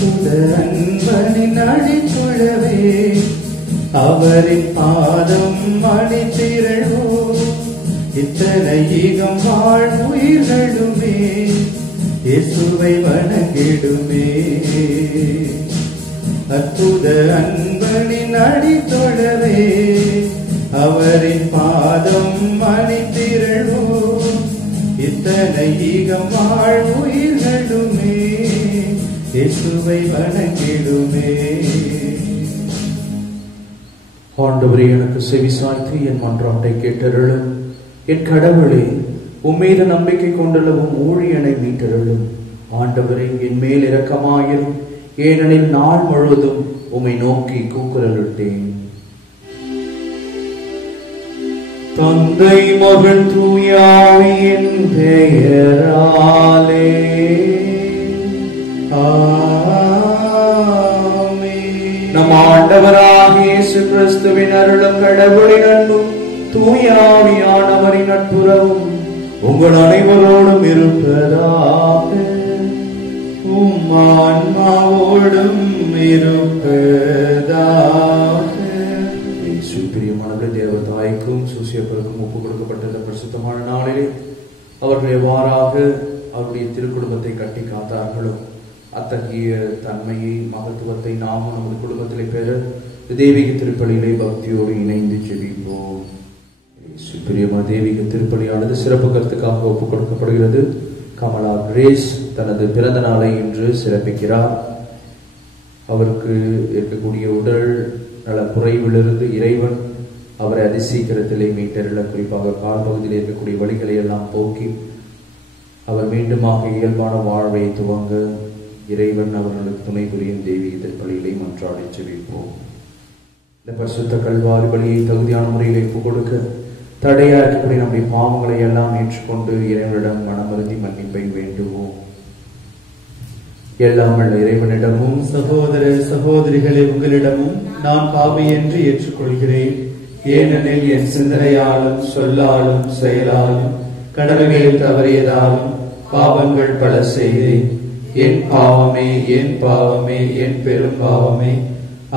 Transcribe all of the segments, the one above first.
அற்புத அன்பனின் அடிக்குழவே அவரின் பாதம் அணிதிரள்வோம். இத்தனை ஈகம் வாழ் உயிர்களுமே இயேசுவை வணங்கிடுமே. அற்புத அன்பனின் அடித்தொழவே அவரின் பாதம் அணிதிரள்வோம். இத்தனை ஈகம் வாழ் உயிர்களுமே இயேசுவை வணங்கிடுமே. ஆண்டவரே, எனக்கு செவிசாய்த்து என் மன்றாட்டை கேட்டருளும். என் கடவுளே, உம்மீது நம்பிக்கை கொண்டுள்ளவும் ஊழியனை மீட்டருளும். ஆண்டவரே, என் மேல் இரக்கமாயிரும். ஏனெனில் நாள் முழுவதும் உம்மை நோக்கி கூக்குரலிட்டேன். தந்தை மகன் தூயாவியின் பெயராலே நம் ஆண்டவராகிய இயேசு கிறிஸ்துவின் அருளும் கடவுளின் அன்பும் தூயாவியானவரின் நட்புறவும் உங்கள் அனைவரோடும் இருப்பதாக. உம் ஆன்மாவோடும் இருப்பதாக. பிரியமான தேவதாய்க்கும் சூசியப்பருக்கும் ஒப்புக் கொடுக்கப்பட்ட பரிசுத்தமான நாளிலே அவர்கள் எவ்வாறாக அவருடைய திருக்குடும்பத்தை கட்டி காத்தார்களோ அத்தகைய தன்மையை மகத்துவத்தை நாமும் நமது குடும்பத்திலே பெற தெய்வீக திருப்பலியிலே பக்தியோடு இணைந்து ஜெபிப்போம். பிரியமான தெய்வீக திருப்பலியானது சிறப்பு கருத்துக்காக ஒப்புக் கொடுக்கப்படுகிறது. கமலா கிரேஸ் தனது பிறந்த நாளை இன்று சிறப்பிக்கிறார். அவருக்கு இருக்கக்கூடிய உடல் நல குறைவிலிருந்து இறைவன் அவரை அதிசீக்கிரத்திலே மீட்டருள, குறிப்பாக கால் பகுதியில் இருக்கக்கூடிய வழிகளை எல்லாம் போக்கி அவர் மீண்டுமாக இயல்பான வாழ்வை துவங்க இறைவன் அவர்களுக்கு துணை புரியும் தெய்வீக திருப்பலியிலே மன்றாடி ஜெபிப்போம். இந்த பரிசுத்த கல்வாரி பலியை தகுதியான முறையில் ஒப்புக் கொடுக்க தடையா இருக்கக்கூடிய நம்முடைய பாவங்களை எல்லாம் ஏற்றுக்கொண்டு இறைவனிடம் மனமருந்தி மன்னிப்பை வேண்டுவோம். எல்லாம் உள்ள இறைவனிடமும் சகோதர சகோதரிகளே உங்களிடமும் நான் பாவி என்று ஏற்றுக்கொள்கிறேன். ஏனெனில் என் சிந்தனையாலும் சொல்லாலும் செயலாலும் கடமைகளில் தவறியதாலும் பாவங்கள் பல செய்தேன். என் பாவமே, என் பாவமே, என் பெரும் பாவமே.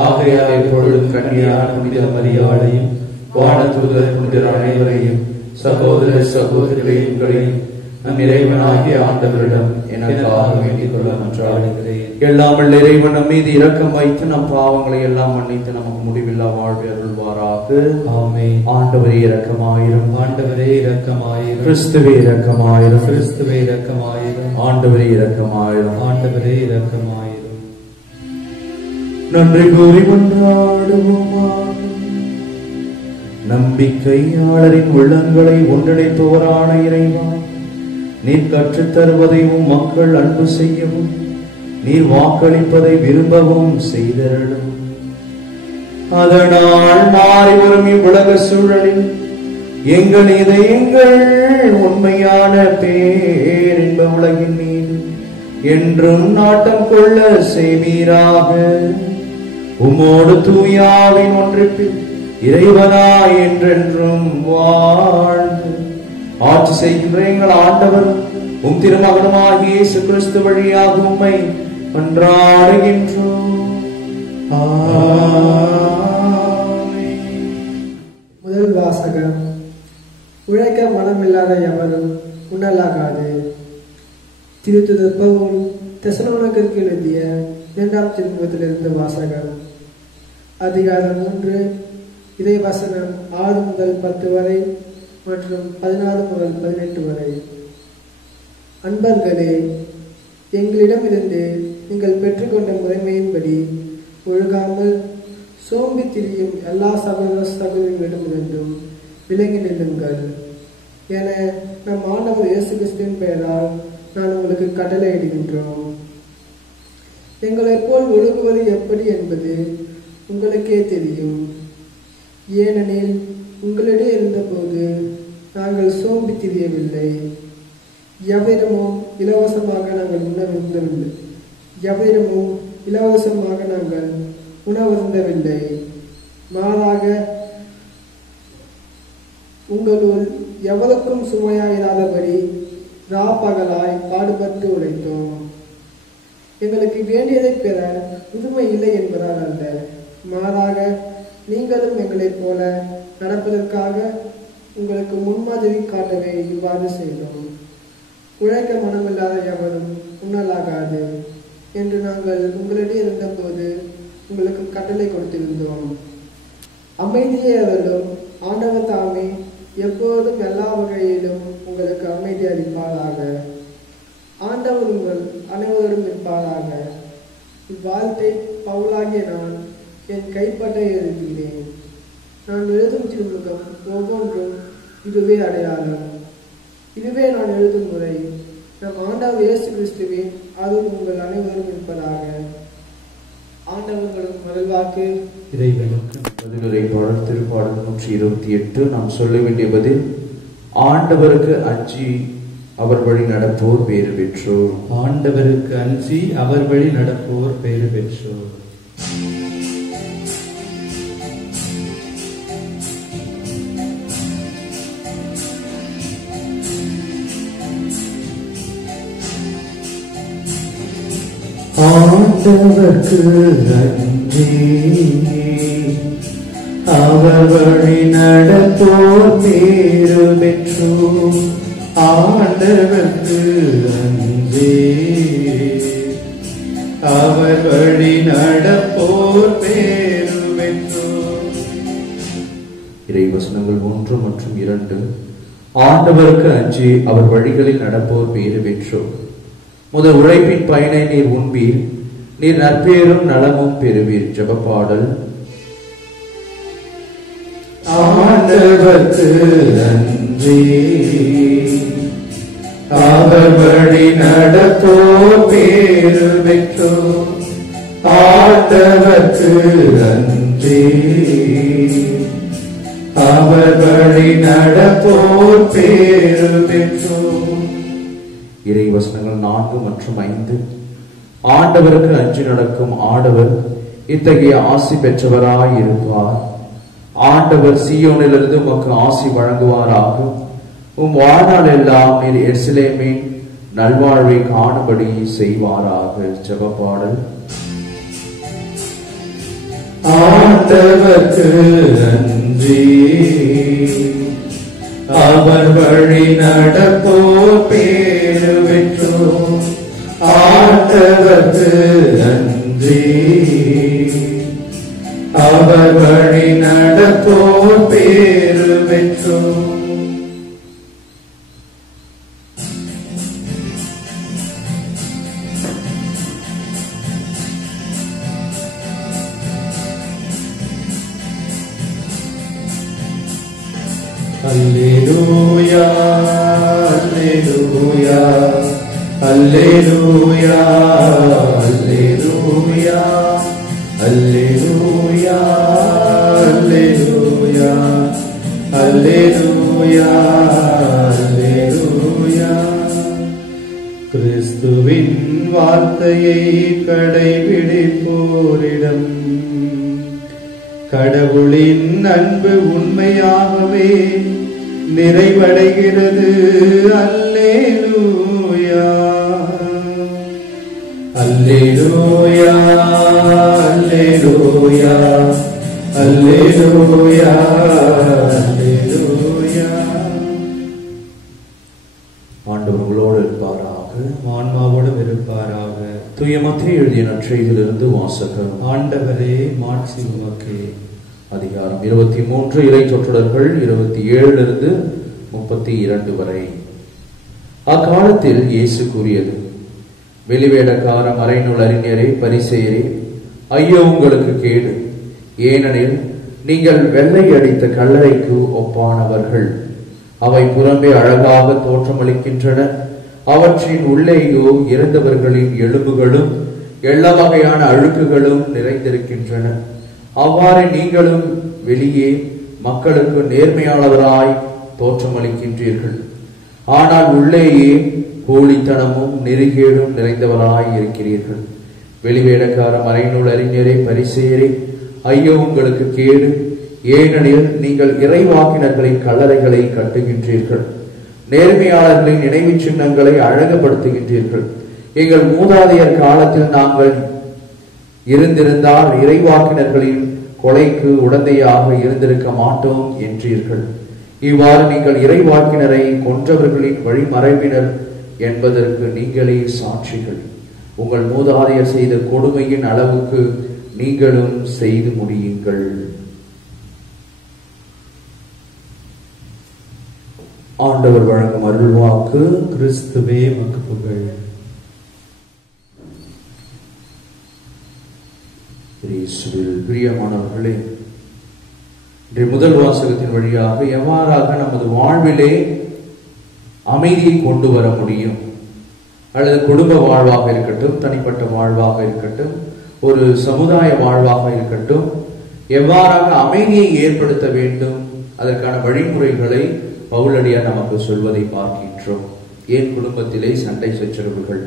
ஆகையால் எப்பொழுதும் கன்னியான புனித மரியாதையும் வானதூதர் புனிதர் அனைவரையும் சகோதர சகோதரிகளையும் நம் இறைவனாகிய ஆண்டவரிடம் எனக்காக வேண்டிக் கொள்ள மன்றாடுகிறேன். எல்லாம் வல்ல இறைவன் நம் மீது இரக்கம் வைத்து நம் பாவங்களை எல்லாம் மன்னித்து நமக்கு முடிவில்லா வாழ்வை அருள்வாராக. ஆமென். ஆண்டவரே இரக்கமாயிரும். ஆண்டவரே இரக்கமாயிரும். கிறிஸ்துவே இரக்கமாயிரும். கிறிஸ்துவே இரக்கமாயிரும். ஆண்டவரே இரக்கமாயிரும். ஆண்டவரே இரக்கமாயிரும். நன்றி கூறி மன்றாடுவோமாக. நம்பிக்கையாளரின் உள்ளங்களை ஒன்றிணைப்பவரான இறைவா, நீர் கற்றுத் தருவதையும் மக்கள் அன்பு செய்யவும் நீர் வாக்களிப்பதை விரும்பவும் செய்தருளும். அதனால் மாறி வரும் இவ்வுலக சூழலில் எங்கள் இதயங்கள் உண்மையான பேரின்ப உலகின் மீது என்றும் நாட்டம் கொள்ள செய்வீராக. உமோடு தூயாவின் ஒன்றிப்பில் இறைவனாய் என்றென்றும் வாழ்ந்து ஆட்சி செய்கின்ற எங்கள் ஆண்டவர் உம் திருமகனுமாகிய இயேசு கிறிஸ்து வழியாக உம்மை மன்றாடுகின்றோம். முதல் வாசகம். உழைக்க மனமில்லாத எவரும் உணலாகாது. திருத்துதர் பவுல் தெசலோனிக்கருக்கு எழுதிய 2ஆம் திருமுகத்திலிருந்து வாசகம். அதிகாரம் 3 இறை வசனம் 6 முதல் 10 வரை மற்றும் 16 முதல் 18 வரை. அன்பர்களே, எங்களிடமிருந்து நீங்கள் பெற்றுக்கொண்ட முறைமையின்படி ஒழுகாமல் சோம்பி திரியும் எல்லா சகோதர சகோதரிகளிடமிருந்தும் விலகி நில்லுங்கள் என நம் ஆண்டவர் இயேசு கிறிஸ்துவின் பெயரால் நான் உங்களுக்கு கட்டளையிடுகின்றோம். எங்களை போல் ஒழுகுவது எப்படி என்பது உங்களுக்கே தெரியும். ஏனெனில் உங்களிடையே இருந்தபோது நாங்கள் சோம்பி திரியவில்லை. எவரிடமும் இலவசமாக நாங்கள் உணவருந்தவில்லை. எவரிடமும் இலவசமாக நாங்கள் உணவருந்தவில்லை. மாறாக உங்களுள் எவருக்கும் சுமையாயிராதபடி ராப்பகலாய் பாடுபட்டு உழைத்தோம். எங்களுக்கு வேண்டியதை பெற புதுமை இல்லை என்பதால் அல்ல, மாறாக நீங்களும் எங்களைப் போல நடப்பதற்காக உங்களுக்கு முன்மாதிரி காட்டவே இவ்வாறு செய்தோம். உழைக்க மனமில்லாத எவனும் உண்ணலாகாது என்று நாங்கள் உங்களிடையே இருந்தபோது உங்களுக்கு கட்டளை கொடுத்திருந்தோம். அமைதியை அருளும் ஆண்டவர் தாமே எப்போதும் எல்லா வகையிலும் உங்களுக்கு அமைதி அளிப்பாராக. ஆண்டவர் உங்கள் அனைவரும் இருப்பாராக. இவ்வாழ்த்தை பவுலாகிய நான் என் கைப்பட்டை எழுதுகிறேன். நான் எழுதும் திருமுகம் ஒவ்வொன்றும் இதுவே அடையாளம். இதுவே நான் எழுதும் முறை. நம் ஆண்டவர் இயேசு கிறிஸ்துவின் அருள் உங்கள் அனைவரும் இருப்பதாக. ஆண்டவர்களும் மகிழ்வாக்கு. இறைவனுக்கு பதிலுரை பாடல் திருப்பாடல் 128. நாம் சொல்ல வேண்டிய பதில்: ஆண்டவருக்கு அஞ்சி அவர் வழி நடப்போர் பேறு பெற்றோர். ஆண்டவருக்கு அஞ்சி அவர் வழி நடப்போர் பேறு பெற்றோர். ஆண்டவர்க்கு அஞ்சி அவர் வழி நடப்போர் பேறு பெற்றோர். ஆண்டவர்க்கு அஞ்சி அவர் வழி நடப்போர் பேறு பெற்றோர். இறைவசனங்கள் 1 மற்றும் 2. ஆண்டவருக்கு அஞ்சி அவர் வழிகளில் நடப்போர் பேறு பெற்றோர். முதல் உழைப்பின் பயனை நீர் உண்பீர், நீர் நற்பேரும் நலமும் பெறுவீர். ஜெபப்பாடல். ஆண்டவர்க்கு அஞ்சி அவர் வழி நடப்போர் பேறு பெற்றோர். ஆண்டவர்க்கு அஞ்சி அவர் வழி நடப்போர் பேறு பெற்றோர். இறை வசனங்கள் 4 மற்றும் 5. ஆண்டவருக்கு அஞ்சி நடக்கும் ஆடவர் இத்தகைய ஆசி பெற்றவராய் இருப்பார். ஆண்டவர் சீயோனிலிருந்து உமக்கு ஆசி வழங்குவாராக. உம் வாழ்நாள் எல்லாம் நீர் எருசலேமின் நல்வாழ்வை காணும்படி செய்வாராக. ஜெபப்பாடல். ஆண்டவருக்கு அஞ்சி அவர் வழி நடப்போர் பேறு பெற்றோர். ஆண்டவர்க்கு அஞ்சி அவர் வழி நடப்போர் பேறு பெற்றோர். Alleluia, Alleluia, Alleluia, Alleluia, Alleluia, Alleluia, Alleluia, Alleluia. கிறிஸ்துவின் வார்த்தையை கடைபிடிப்போரிடம் கடவுளின் அன்பு உண்மையாகவே நிறைவடைகிறது. அல்லேலூயா, அல்லேலூயா, அல்லேலூயா, அல்லேலூயா, அல்லேலூயா. ஆண்டவர் உங்களோடு இருப்பாராக, ஆன்மாவோடும் இருப்பாராக. தூய மத்தேயு எழுதிய நற்செய்தியிலிருந்து வாசகம். ஆண்டவரே மாட்சி உமக்கே. அதிகாரம் 23. இறை சொற்றொடர்கள் 27 32 வரை. அக்காலத்தில் இயேசு கூறியது: வெளிவேடக்கார மறைநூல் அறிஞரே, பரிசேயரே, ஐயோ உங்களுக்கு கேடு! ஏனெனில் நீங்கள் வெள்ளை அடித்த கல்லறைக்கு ஒப்பானவர்கள். அவை புறம்பே அழகாக தோற்றமளிக்கின்றன, அவற்றின் உள்ளேயோ இறந்தவர்களின் எலும்புகளும் எல்லா வகையான அழுக்குகளும் நிறைந்திருக்கின்றன. அவ்வாறு நீங்களும் வெளியே மக்களுக்கு நேர்மையாளராய் தோற்றமளிக்கின்றீர்கள், ஆனால் உள்ளேயே போலித்தனமும் நெறிகேடும் நிறைந்தவராய் இருக்கிறீர்கள். வெளிவேடக்கார மறைநூல் அறிஞரே, பரிசேயரே, ஐயோ உங்களுக்கு கேடு! ஏனெனில் நீங்கள் இறைவாக்கினர்களின் கல்லறைகளை கட்டுகின்றீர்கள், நேர்மையாளர்களின் நினைவு சின்னங்களை அழகுபடுத்துகின்றீர்கள். எங்கள் மூதாதையர் காலத்தில் நாங்கள் இருந்திருந்தால் இறைவாக்கினர்களின் கொலைக்கு உடந்தையாக இருந்திருக்க மாட்டோம் என்றீர்கள். இவ்வாறு நீங்கள் இறைவாக்கினரை கொன்றவர்களின் வழிமறைவினர் என்பதற்கு நீங்களே சாட்சிகள். உங்கள் மூதாதையர் செய்த கொடுமையின் அளவுக்கு நீங்களும் செய்து முடியுங்கள். ஆண்டவர் வழங்கும் அருள்வாக்கு. கிறிஸ்துவே மக்கு புகழ். பிரியமானவர்களே, இன்றைய முதல் வாசகத்தின் வழியாக எவ்வாறாக நமது வாழ்விலே அமைதியை கொண்டு வர முடியும், அல்லது குடும்ப வாழ்வாக இருக்கட்டும், தனிப்பட்ட வாழ்வாக இருக்கட்டும், ஒரு சமுதாய வாழ்வாக இருக்கட்டும், எவ்வாறாக அமைதியை ஏற்படுத்த வேண்டும், அதற்கான வழிமுறைகளை பவுலடியார் நமக்கு சொல்வதை பார்க்கின்றோம். ஏன் குடும்பத்திலே சண்டை சச்சரவுகள்,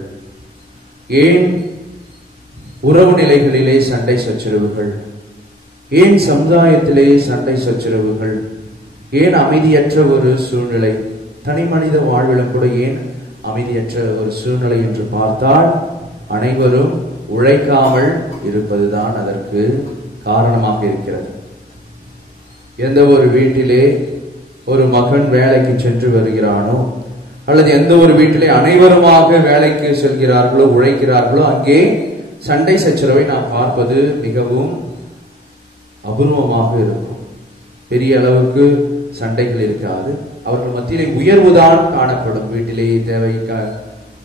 ஏன் உறவு நிலைகளிலே சண்டை சச்சரவுகள், ஏன் சமுதாயத்திலே சண்டை சச்சரவுகள், ஏன் அமைதியற்ற ஒரு சூழ்நிலை, தனி மனித வாழ்விலும் கூட ஏன் அமைதியற்ற ஒரு சூழ்நிலை என்று பார்த்தால், அனைவரும் உழைக்காமல் இருப்பதுதான் அதற்கு காரணமாக இருக்கிறது. எந்த ஒரு வீட்டிலே ஒரு மகன் வேலைக்கு சென்று வருகிறானோ, அல்லது எந்த ஒரு வீட்டிலே அனைவருமாக வேலைக்கு செல்கிறார்களோ, உழைக்கிறார்களோ, அங்கே சண்டை சச்சரவை நாம் பார்ப்பது மிகவும் அபூர்வமாக இருக்கும். பெரிய அளவுக்கு சண்டைகள் இருக்காது. அவர்கள் மத்தியிலே உயர்வுதான் காணப்படும். வீட்டிலே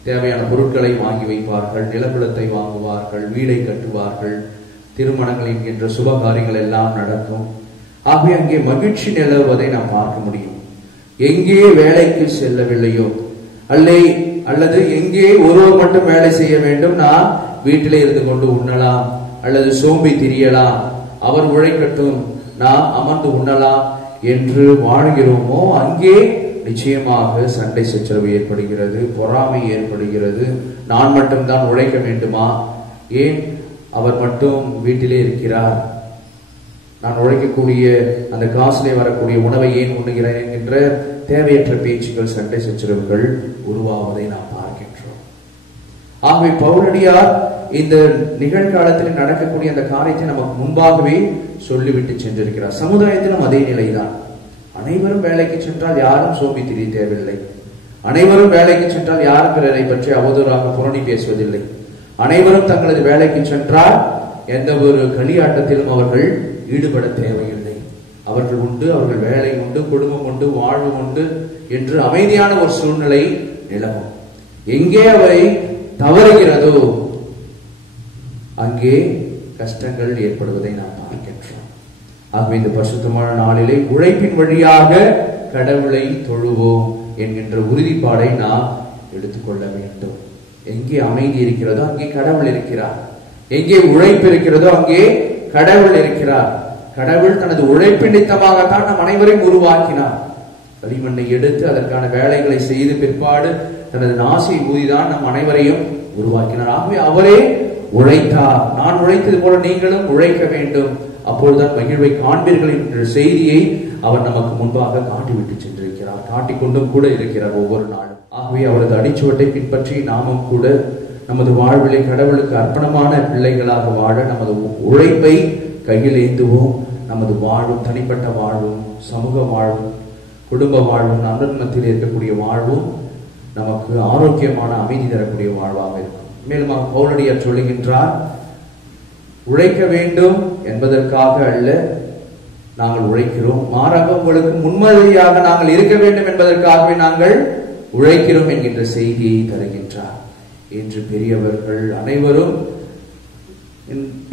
தேவையான பொருட்களை வாங்கி வைப்பார்கள், நிலபுலத்தை வாங்குவார்கள், வீடை கட்டுவார்கள், திருமணங்கள் என்கின்ற சுபகாரியங்கள் எல்லாம் நடக்கும். ஆகவே அங்கே மகிழ்ச்சி நிலவுவதை நாம் பார்க்க முடியும். எங்கே வேலைக்கு செல்லவில்லையோ, அல்லது எங்கே ஒருவர் மட்டும் வேலை செய்ய வேண்டும், நான் வீட்டிலே இருந்து கொண்டு உண்ணலாம், அல்லது சோம்பி திரியலாம், அவர் உழைக்கட்டும், நான் அமர்ந்து உண்ணலாம் என்று வாழ்கிறோமோ, அங்கே நிச்சயமாக சண்டை சச்சரவு ஏற்படுகிறது, பொறாமை ஏற்படுகிறது. நான் மட்டும்தான் உழைக்க வேண்டுமா, ஏன் அவர் மட்டும் வீட்டிலே இருக்கிறார், நான் உழைக்கக்கூடிய அந்த காசிலே வரக்கூடிய உணவை ஏன் உண்ணுகிறேன் என்கின்ற தேவையற்ற பேச்சுக்கள், சண்டை சச்சரவுகள் உருவாவதை நாம் பார்க்கின்றோம். ஆகவே பவுலடியார் இந்த நிகழ்காலத்தில் நடக்கக்கூடிய அந்த காரியத்தை நமக்கு முன்பாகவே சொல்லிவிட்டு சென்றிருக்கிறார். சமுதாயத்திலும் அதே நிலைதான். அனைவரும் வேலைக்கு சென்றால் யாரும் சோம்பி திரிய தேவையில்லை. அனைவரும் வேலைக்கு சென்றால் யாரும் பிறரை பற்றி அவதூறாக புரணி பேசுவதில்லை. அனைவரும் தங்களது வேலைக்கு சென்றால் எந்த ஒரு களியாட்டத்திலும் அவர்கள் ஈடுபட தேவையில்லை. அவர்கள் உண்டு, அவர்கள் வேலை உண்டு, குடும்பம் உண்டு, வாழ்வு உண்டு என்று அமைதியான ஒரு சூழ்நிலை நிலவும். எங்கே அவை தவறுகிறதோ அங்கே கஷ்டங்கள் ஏற்படுவதை நாம் பார்க்கின்றோம். ஆகவே இந்த பரிசுத்தமான நாளிலே உழைப்பின் வழியாக கடவுளை தொழுவோம் என்கின்ற உறுதிப்பாடை நாம் எடுத்துக்கொள்ள வேண்டும். எங்கே அமைதி இருக்கிறதோ அங்கே கடவுள் இருக்கிறார். எங்கே உழைப்பு இருக்கிறதோ அங்கே கடவுள் இருக்கிறார். கடவுள் தனது உழைப்பின் நிமித்தமாகத்தான் நம் அனைவரையும் உருவாக்கினார். களிமண்ணை எடுத்து அதற்கான வேலைகளை செய்து பிற்பாடு தனது நாசியை ஊதிதான் நம் அனைவரையும் உருவாக்கினார். ஆகவே அவரே உழைத்தார். நான் உழைத்தது போல நீங்களும் உழைக்க வேண்டும், அப்பொழுதுதான் மகிழ்வை காண்பீர்கள் என்ற செய்தியை அவர் நமக்கு முன்பாக காட்டிவிட்டு சென்றிருக்கிறார். காட்டிக்கொண்டும் கூட இருக்கிறார் ஒவ்வொரு நாளும். ஆகவே அவரது அடிச்சுவட்டை பின்பற்றி நாமும் கூட நமது வாழ்விலை கடவுளுக்கு அர்ப்பணமான பிள்ளைகளாக வாழ நமது உழைப்பை கையில் ஏந்துவோம். நமது வாழ்வும், தனிப்பட்ட வாழ்வும், சமூக வாழ்வும், குடும்ப வாழ்வும், நண்பர் மத்தியில் இருக்கக்கூடிய வாழ்வும் நமக்கு ஆரோக்கியமான அமைதி தரக்கூடிய வாழ்வாக இருக்கும். மேலும் பவுலடியார் சொல்லுகின்றார், உழைக்க வேண்டும் என்பதற்காக அல்ல நாங்கள் உழைக்கிறோம், மாறாக உங்களுக்கு முன்மாதிரியாக நாங்கள் இருக்க வேண்டும் என்பதற்காகவே நாங்கள் உழைக்கிறோம் என்கின்ற செய்தியை தருகின்றார். என்று பெரியவர்கள் அனைவரும்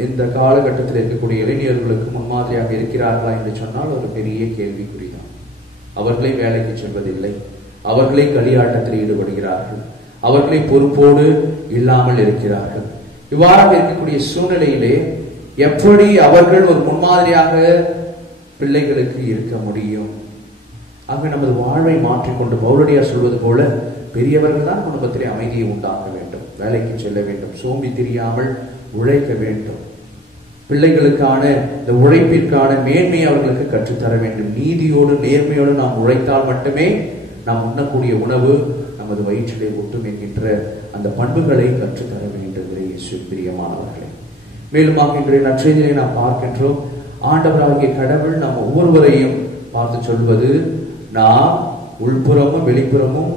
இந்த காலகட்டத்தில் இருக்கக்கூடிய இளைஞர்களுக்கு முன்மாதிரியாக இருக்கிறார்களா என்று சொன்னால் ஒரு பெரிய கேள்விக்குறிதான். அவர்களே வேலைக்கு செல்வதில்லை, அவர்களே களியாட்டத்தில் ஈடுபடுகிறார்கள், அவர்களே பொறுப்போடு இல்லாமல் இருக்கிறார்கள். இவ்வாறாக இருக்கக்கூடிய சூழ்நிலையிலே எப்படி அவர்கள் ஒரு முன்மாதிரியாக பிள்ளைகளுக்கு இருக்க முடியும்? ஆக நமது வாழ்வை மாற்றிக்கொண்டு பவுலடியார் சொல்வது போல பெரியவர்கள் தான் குடும்பத்திலே அமைதியை உண்டாக்க வேண்டும், வேலைக்கு செல்ல வேண்டும், சோம்பி தெரியாமல் உழைக்க வேண்டும், பிள்ளைகளுக்கான இந்த உழைப்பிற்கான மேன்மையை அவர்களுக்கு கற்றுத்தர வேண்டும். நீதியோடு நேர்மையோடு நாம் உழைத்தால் மட்டுமே நாம் உண்ணக்கூடிய உணவு நம் நமது வயிற்றிலே ஒட்டும் என்கின்ற அந்த பண்புகளை கற்றுத்தர வேண்டும் இயேசு பிரியமானவர்களே. மேலும் இன்றைய நற்செய்தியை நாம் பார்க்கின்றோம். ஆண்டவராகிய கடவுள் நாம் ஒவ்வொருவரையும் பார்த்து சொல்வது, நாம் உள்புறமும் வெளிப்புறமும்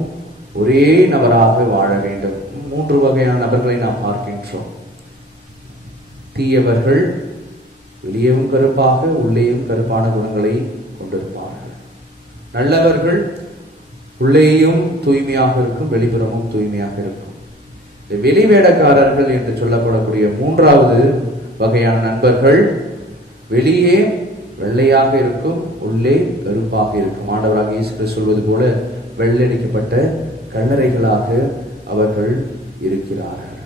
ஒரே நபராக வாழ வேண்டும். 3 வகையான நபர்களை நாம் பார்க்கின்றோம். தீயவர்கள் வெளியேவும் கருப்பாக உள்ளேயும் கருப்பான குணங்களை கொண்டிருப்பார்கள். நல்லவர்கள் உள்ளேயும் தூய்மையாக இருக்கும், வெளிப்புறமும் தூய்மையாக இருக்கும். வெளிவேடக்காரர்கள் என்று சொல்லப்படக்கூடிய 3வது வகையான நண்பர்கள் வெளியே வெள்ளையாக இருக்கும், உள்ளே கருப்பாக இருக்கும். ஆண்டவராக இயேசு கிறிஸ்து சொல்வது போல வெள்ளடிக்கப்பட்ட கல்லறைகளாக அவர்கள் இருக்கிறார்கள்.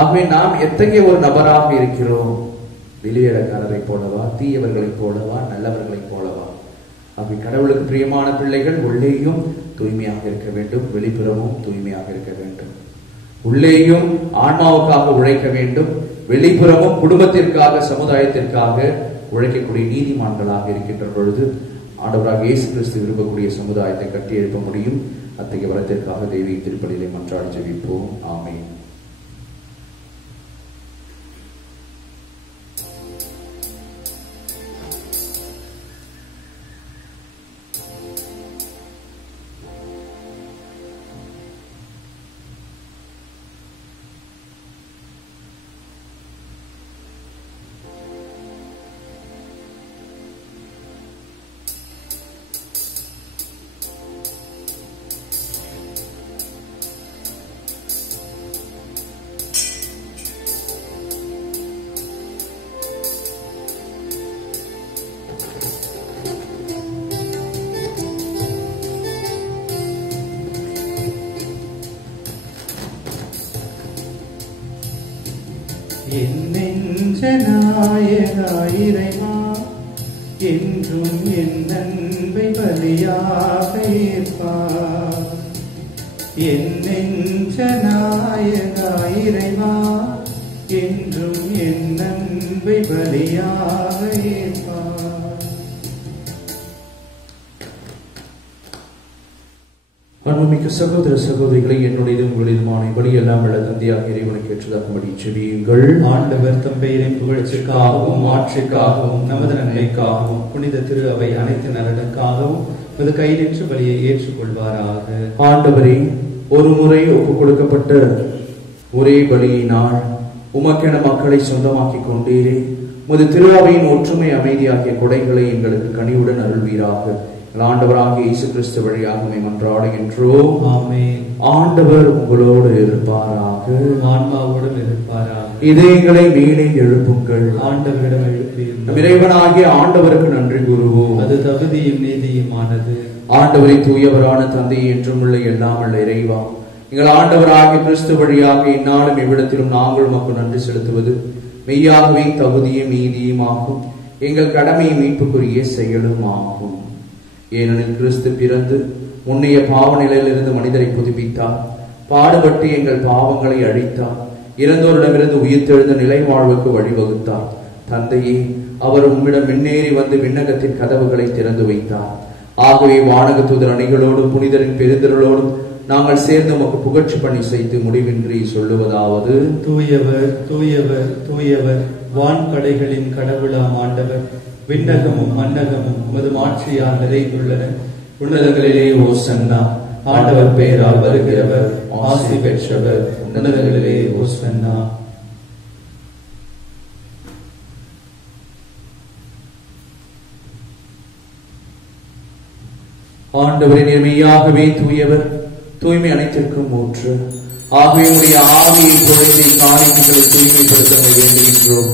ஆகவே நாம் எத்தகைய ஒரு நபராக இருக்கிறோம்? வெளியேடக்காரரை போலவா, தீயவர்களை போலவா, நல்லவர்களை போலவா? ஆகவே கடவுளுக்கு பிரியமான பிள்ளைகள் உள்ளேயும் தூய்மையாக இருக்க வேண்டும், வெளிப்புறமும் தூய்மையாக இருக்க வேண்டும். உள்ளேயும் ஆன்மாவுக்காக உழைக்க வேண்டும், வெளிப்புறமும் குடும்பத்திற்காக சமுதாயத்திற்காக உழைக்கக்கூடிய நீதிமான்களாக இருக்கின்ற பொழுது ஆண்டவராக இயேசு கிறிஸ்து விரும்பக்கூடிய சமுதாயத்தை கட்டி எழுப்ப முடியும். அத்தகைய வரத்திற்காக தெய்வீக திருப்பலியிலே மன்றாடி ஜெபிப்போம். ஆமென். என் நெஞ்ச நாயகா இறைவா, என்றும் என் அன்பை பலியாக ஏற்பார். என் நெஞ்ச நாயகா இறைவா, என்றும் என் அன்பை பலியாக ஏற்பார். அன்புமிக்க சகோதர சகோதரிகளை, என்னுடைய உங்களிதுமான பலி எல்லாம் உள்ள தந்தையாக இறைவனுக்கு ஏற்றதாகும்படி செபியுங்கள். ஆண்டவர் தம் பெயரின் புகழ்ச்சிக்காகவும் ஆட்சிக்காகவும் நமது நன்மைக்காகவும் புனித திரு அவை அனைத்து நலனுக்காகவும் அது கையிற்று பலியை ஏற்றுக்கொள்வாராக. ஆண்டவரே, ஒரு முறை ஒப்புக் கொடுக்கப்பட்ட ஒரே பலியினால் உமக்கென மக்களை சொந்தமாக்கி கொண்டீரே. உமது திரு அவையின் ஒற்றுமை அமைதியாகிய கொடைகளை எங்களுக்கு கனிவுடன் அருள்வீராக. ஆண்டவராகிய இயேசு கிறிஸ்து வழியாக மன்றாடுகின்றோம். ஆமென். ஆண்டவர் உங்களோடு இருப்பாராக, ஆன்மாவோடு இருப்பாராக. இதயங்களை மேலே எழுப்புங்கள். ஆண்டவரிடம் எழுப்பியுள்ளோம். நம் இறைவனாகிய ஆண்டவருக்கு நன்றி கூறுவோம். அது தகுதியும் நீதியுமானது. ஆண்டவரை தூயவரான தந்தை என்றும் உள்ள எல்லாம் உள்ள இறைவா, எங்கள் ஆண்டவராகிய கிறிஸ்து வழியாக இந்நாளும் இவ்விடத்திலும் நாங்கள் உமக்கு நன்றி செலுத்துவது மெய்யாகவே தகுதியும் நீதியும் ஆகும், எங்கள் கடமை மீட்புக்குரிய செயலும் ஆகும். ஏனெனில் கிறிஸ்து பிறந்து முன்னைய பாவ நிலையிலிருந்து மனிதரை புதுப்பித்தார், பாடுபட்டு எங்கள் பாவங்களை அழித்தார், இறந்தோரிடமிருந்து உயிர்த்தெழுந்த நிலை வாழ்வுக்கு வழிவகுத்தார். தந்தையே, அவர் உம்மிடம் முன்னேறி வந்து விண்ணகத்தின் கதவுகளை திறந்து வைத்தார். ஆகவே வானக தூதர் அணிகளோடும் புனிதரின் பெருந்திரளோடும் நாங்கள் சேர்ந்து உமக்கு புகழ்ச்சி பணி செய்து முடிவின்றி சொல்லுவதாவது: தூயவர் தூயவர் தூயவர், வான்கடைகளின் கடவுளாம் ஆண்டவர், விண்ணகமும் மன்னகமும் உமது மாட்சியால் நிறைந்துள்ளன. உன்னதங்களிலே ஓசன்னா, ஆண்டவர் பெயரால் வருகிறவர் ஆசி பெற்றவர், உன்னதங்களிலே ஓசன்னா. ஆண்டவரின் நேர்மையாகவே தூயவர், தூய்மை அனைத்திற்கும் ஊற்று. ஆகவே உடைய ஆவியை பொழுது காரியங்களை தூய்மைப்படுத்த வேண்டுகின்றோம்.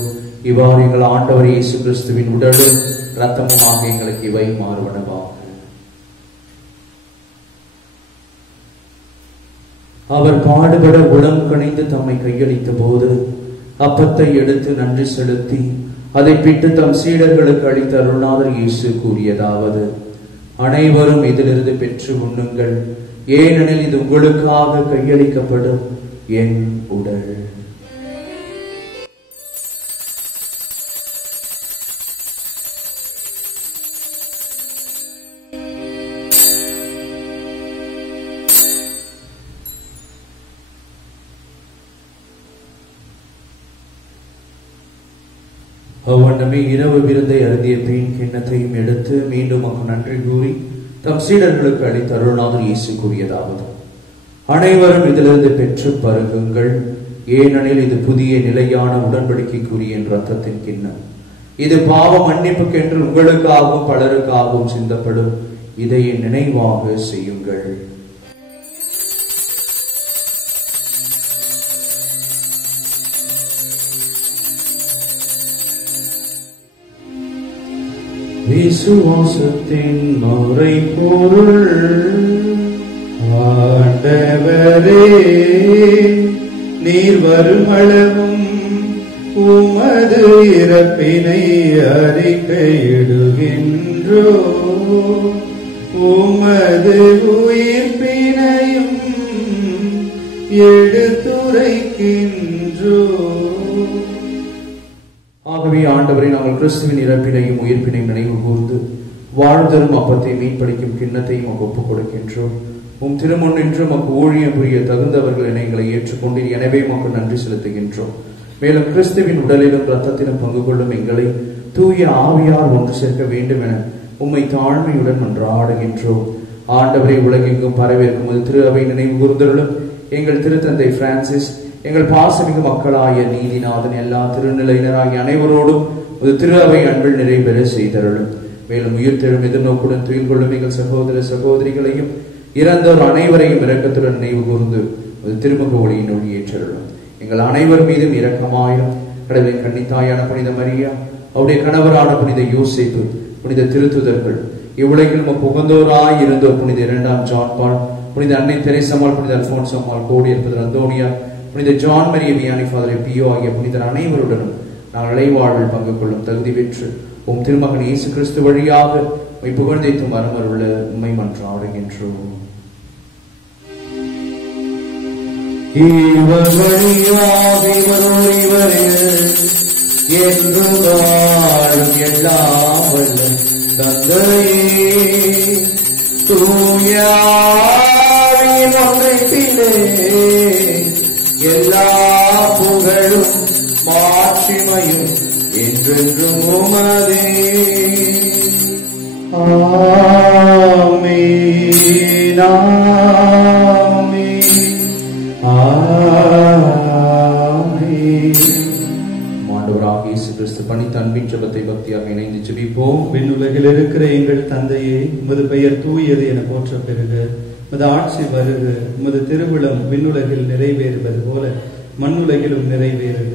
இவ்வாறு எங்கள் ஆண்டவர் இயேசு கிறிஸ்துவின் உடலும் இரத்தமுமாக எங்களுக்கு இவை மாறுவனவாக. அவர் பாடுபட உளம் கணிந்து தம்மை கையளித்த போது அப்பத்தை எடுத்து நன்றி செலுத்தி அதை பிட்டு தம் சீடர்களுக்கு அளித்த அருள்நாதர் இயேசு கூறியதாவது: அனைவரும் இதிலிருந்து பெற்று உண்ணுங்கள், ஏனெனில் இது உங்களுக்காக கையளிக்கப்படும் என் உடல். அவ்வண்ணமே இரவு விருந்தை அருந்திய பின் கிண்ணத்தையும் எடுத்து மீண்டும் நன்றி கூறி தம் சீடர்களுக்கு அளித்த அருள்நாதர் இயேசு கூறியதாவது: அனைவரும் இதிலிருந்து பெற்று பருகுங்கள், ஏனெனில் இது புதிய நிலையான உடன்படிக்கைக்குரிய என் ரத்தத்தின் கிண்ணம். இது பாவ மன்னிப்புக்கென்று உங்களுக்காகவும் பலருக்காகவும் சிந்தப்படும். இதை என் நினைவாக செய்யுங்கள். விசுவாசத்தின் முறை பொருள். ஆண்டவரே, நீர் வருமளவும் உமது இறப்பினை அறிக்கையிடுகின்றோ, உமது உயிர்ப்பினையும் எடுத்துரைக்கின்றோ. ஆகவே ஆண்டவரை, நாங்கள் கிறிஸ்துவின் இறப்பினையும் உயிர்ப்பினையும் நினைவு கூர்ந்து வாழ்தரும் அப்பத்தை மீன்படிக்கும் கிண்ணத்தையும் ஒப்புக் கொடுக்கின்றோம். உம் திருமுன் நின்று உமக்கு ஊழியம் புரிய தகுந்தவர்கள் என எங்களை ஏற்றுக்கொண்டு எனவே உமக்கு நன்றி செலுத்துகின்றோம். மேலும் கிறிஸ்துவின் உடலிலும் இரத்தத்திலும் பங்கு கொள்ளும் எங்களை தூய ஆவியார் ஒன்று சேர்க்க வேண்டும் என உம்மை தாழ்மையுடன் மன்றாடுகின்றோம். ஆண்டவரை, உலகெங்கும் பரவேற்கும் அது திரு அவை நினைவு கூர்ந்தருளும். எங்கள் திருத்தந்தை பிரான்சிஸ், எங்கள் பாசமிகு மக்களாய நீதிநாதன், எல்லா திருநிலையினராகிய அனைவரோடும் ஒரு திரு அவை அன்பில் நிறைவேற செய்தருளும். மேலும் உயிர்த்தெழும் எதிர்நோக்குடன் துயில் கொள்ளும் எங்கள் சகோதர சகோதரிகளையும் இறந்தோர் அனைவரையும் இரக்கத்துடன் நினைவு கூர்ந்து ஒரு திருமுக ஒளியின் ஒளியேற்றருளும். எங்கள் அனைவர் மீதும் இரக்கமாயிரும். கடவுளின் கன்னித்தாயான புனித மரியா, அவருடைய கணவரான புனித யோசேப்பு, புனித திருத்துதர்கள், இவ்வுலகில் புகந்தோராய் இருந்தோர் புனித 2ஆம் ஜான் பால், புனித அன்னை தெரேசம்மாள், புனித அல்போன்ஸ் அம்மாள், கோடியற்பது அந்தோனியா, புனித ஜான் மரிய வியானி, ஃபாதர் பியோ ஆகிய புனிதர் அனைவருடனும் நாங்கள் இளைவாழ்வில் பங்கு கொள்ளும் தகுதி பெற்று உம் திருமகன் இயேசு கிறிஸ்து வழியாக உம்மை புகழ்ந்தேத்தும் வரமருள உம்மை மன்றாடுகின்றோம். என்று வாழும் எல்லாம் வல்ல தந்தையே, தூயாவின் ஒன்றிலே எல்லா புகழும் மாட்சிமையும் என்றென்றும் உமதே. ஆமென், ஆமென், ஆமென். ஆண்டவராகிய இயேசு கிறிஸ்து பணித்த அன்பின் ஜெபத்தை பக்தியாக இணைந்து ஜெபிப்போம். விண்ணுலகில் இருக்கிற எங்கள் தந்தையே, உமது பெயர் தூயது என போற்ற பெறுக. உமது ஆட்சி வருக. உமது திருவிழம் விண்ணுலகில் நிறைவேறுவது போல மண்ணுலகிலும் நிறைவேறுக.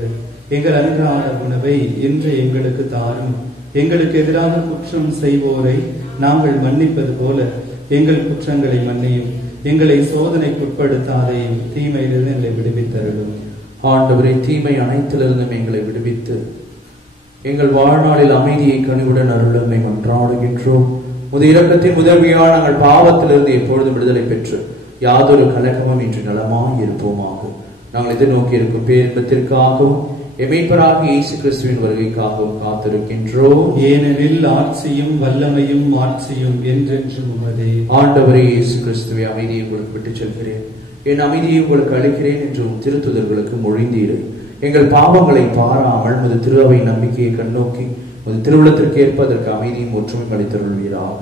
எங்கள் அன்றாட உணவை இன்று எங்களுக்கு தாரும். எங்களுக்கு எதிராக குற்றம் செய்வோரை நாங்கள் மன்னிப்பது போல எங்கள் குற்றங்களை மன்னியும். எங்களை சோதனைக்குட்படுத்தாதையும், தீமையிலிருந்து எங்களை விடுவித்தருளும். ஆண்டவரே, தீமை அனைத்திலிருந்தும் எங்களை விடுவித்து எங்கள் வாழ்நாளில் அமைதியை கனிவுடன் அருளுமை மன்றாடுகின்றோம். முது இரக்கத்தின் உதவியால் நாங்கள் பாவத்திலிருந்து எப்பொழுதும் விடுதலை பெற்று யாதொரு கலக்கமும் இன்று நலமாய் இருப்போமாக. நாங்கள் எதிர்நோக்கி இருக்கும் பேரின்பத்திற்காகவும் எமைப்பராகிய இயேசு கிறிஸ்துவின் வருகைக்காகவும் காத்திருக்கின்றோம். ஏனெனில் ஆட்சியும் வல்லமையும் மாட்சியும் என்றென்றும் உமதே. ஆண்டவரே இயேசு கிறிஸ்துவை, அமைதியை உங்களுக்கு விட்டுச் செல்கிறேன், என் அமைதியை உங்களுக்கு அளிக்கிறேன் என்று திருத்துதர்களுக்கு மொழிந்தீர். எங்கள் பாவங்களை பாராமல் முது திரு அவை நம்பிக்கையை கண்ணோக்கி முது திருவுளத்திற்கு ஏற்ப அதற்கு அமைதியும் ஒற்றுமையும் அளித்தருள்வீராக.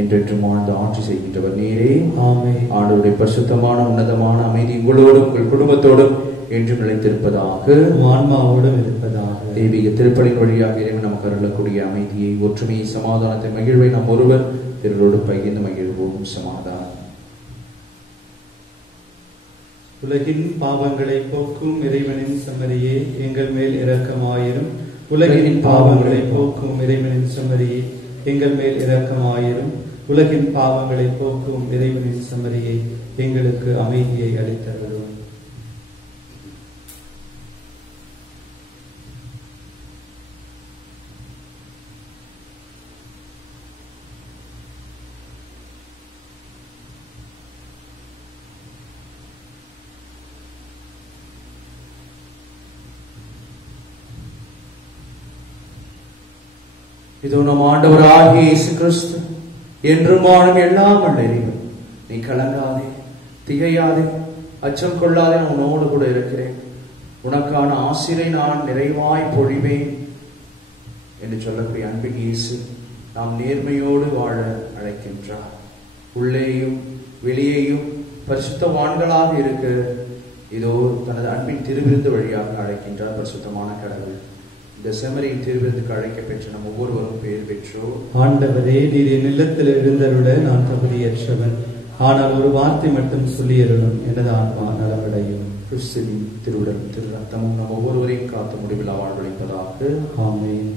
என்றென்றும் ஆழ்ந்து ஆட்சி செய்கின்றவர் நீரே. ஆமென். ஆண்டவருடைய பரிசுத்தமான உன்னதமான அமைதி உங்களோடும் உங்கள் குடும்பத்தோடும் என்றும் நிலைத்திருப்பதாக, ஆன்மாவோடும் இருப்பதாக. தெய்வீக திருப்பலின் வழியாக இறைவன் நமக்கு அருளக்கூடிய அமைதியை, ஒற்றுமையை, சமாதானத்தை, மகிழ்வை நாம் ஒருவர் பிறரோடு பகிர்ந்து மகிழ்வோம். சமாதானம். உலகின் பாவங்களை போக்கும் இறைவனின் செம்மறியே, எங்கள் மேல் இரக்கமாயிரும். உலகின் பாவங்களை போக்கும் இறைவனின் செம்மறியே, எங்கள் மேல் இரக்கமாயிரும். உலகின் பாவங்களை போக்கும் இறைவனின் செம்மறியே, எங்களுக்கு அமைதியை அளித்தருளும். இதோ நம் ஆண்டவராகிய இயேசு கிறிஸ்து என்றும் வாழும் எல்லாம் இறைவன், நீ கலங்காதே, திகையாதே, அச்சம் கொள்ளாதே, நான் உன்னோடு கூட இருக்கிறேன். உனக்கான ஆசிரை நான் நிறைவாய் பொழிவேன். என்று சொல்லக்கூடிய அன்பின் இயேசு நாம் நேர்மையோடு வாழ அழைக்கின்றார். உள்ளேயும் வெளியேயும் பரிசுத்தவான்களாக இருக்க இதோ தனது அன்பின் திருவிருந்து வழியாக அழைக்கின்றார் பரிசுத்தமான கடவுள். இந்த செம்மறியின் திருவிருந்துக்கு அழைக்க பெற்ற நம் ஒவ்வொருவரும் பெயர் பெற்றோர். ஆண்டவரே, நீர் என் இல்லத்தில் எழுந்தருள நான் தகுதியற்றவன், ஆனால் ஒரு வார்த்தை மட்டும் சொல்லியருளும், எனது ஆன்மா நலமடையும். கிறிஸ்துவின் திருவுடல் திரு ரத்தமும் நம் ஒவ்வொருவரையும் காத்து முடிவில் வாழ்வளிப்பதாக. ஆமென்.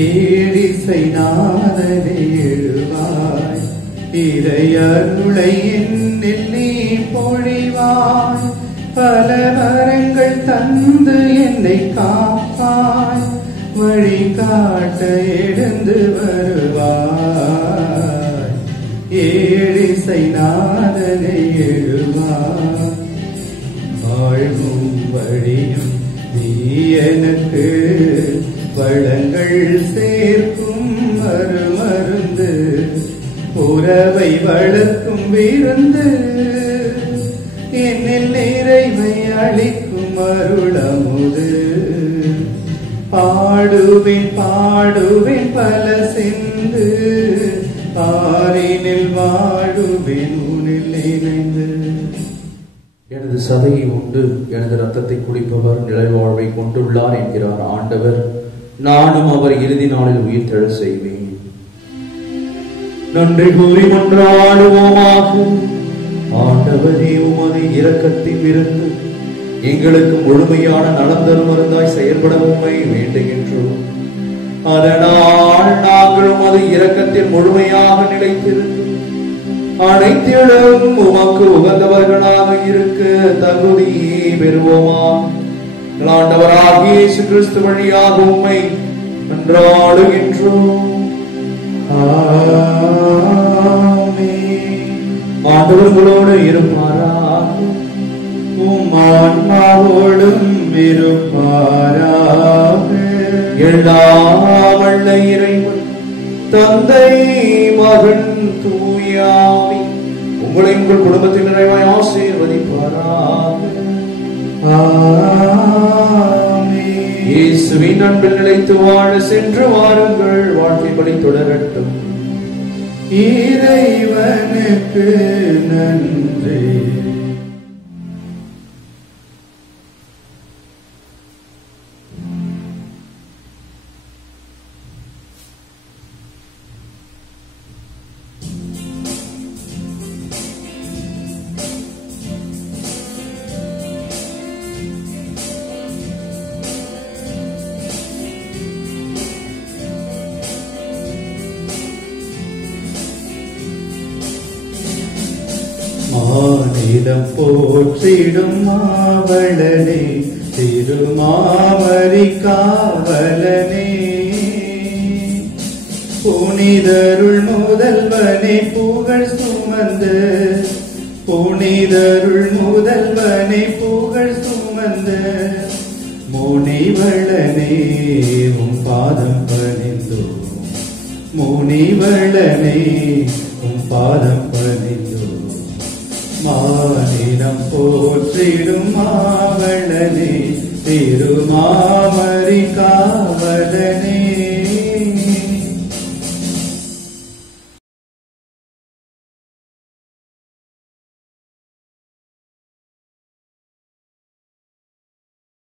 ஏழிசை நாதனே எழுவாய், இறையருளை என்னில் நீ பொழிவாய், பல வரங்கள் தந்து என்னை காப்பாய், வழிகாட்ட எழுந்து வருவாய். ஏழிசை நாதனே எழுவாய், வாழ்வும் வழியும் நீ எனக்கு, வளங்கள் சேர்க்கும் மறுமருந்து, உறவை வளர்க்கும் விருந்து, என்னில் நிறைவை அளிக்கும் அருளமுது. பாடுவேன் பாடுவேன் பல சிந்து, பாரினில் வாழுவேன் உன்னில் இணைந்து. எனது சதையை உண்டு எனது ரத்தத்தை குடிப்பவர் நிலைவாழ்வை கொண்டுள்ளார் என்கிறார் ஆண்டவர். நானும் அவர் இறுதி நாளில் உயிர் தெழ செய்வேன். நன்றி கூறி மன்றாடுவோமாக. ஆண்டவரே, உமது இரக்கத்தின் விருந்து எங்களுக்கு முழுமையான நலம் தரும் மருந்தாய் செயல்பட உம்மை வேண்டுகின்றோம். அதனால் நாங்கள் உமது இரக்கத்தில் முழுமையாக நிலைத்திருந்து அனைத்திலும் உமக்கு உகந்தவர்களாக இருக்க தகுதி பெறுவோமா. ஆண்டவராகிய இயேசு கிறிஸ்து வழியாக உம்மை மன்றாடுகின்றோம். ஆண்டவர் உங்களோடு இருப்பாராக, உம் ஆன்மாவோடும் இருப்பாராக. எல்லாம் வல்ல இறைவன் தந்தை மகன் தூயாவி உங்களை உங்கள் குடும்பத்தில் நிறைவாய் ஆசீர்வதிப்பாராக. இயேசுவின் அன்பில் நிலைத்து வாழ சென்று வாருங்கள். வாழ்க்கைப்படி தொடரட்டும். இறைவனுக்கு நன்றி. மானிடம் போற்றிடும் மாவளனே, திருமாமரி காவலனே, புனிதருள் முதல்வனே புகழ் சுமந்து, புனிதருள் முதல்வனே புகழ் சுமந்து, முனிவளனே உம் பாதம் பணிந்தோம், முனிவளனே உம் பாதம் பணிந்தோம். மானிடம் போற்றிடும் மாவளனே, திருமாமரி காவலனே,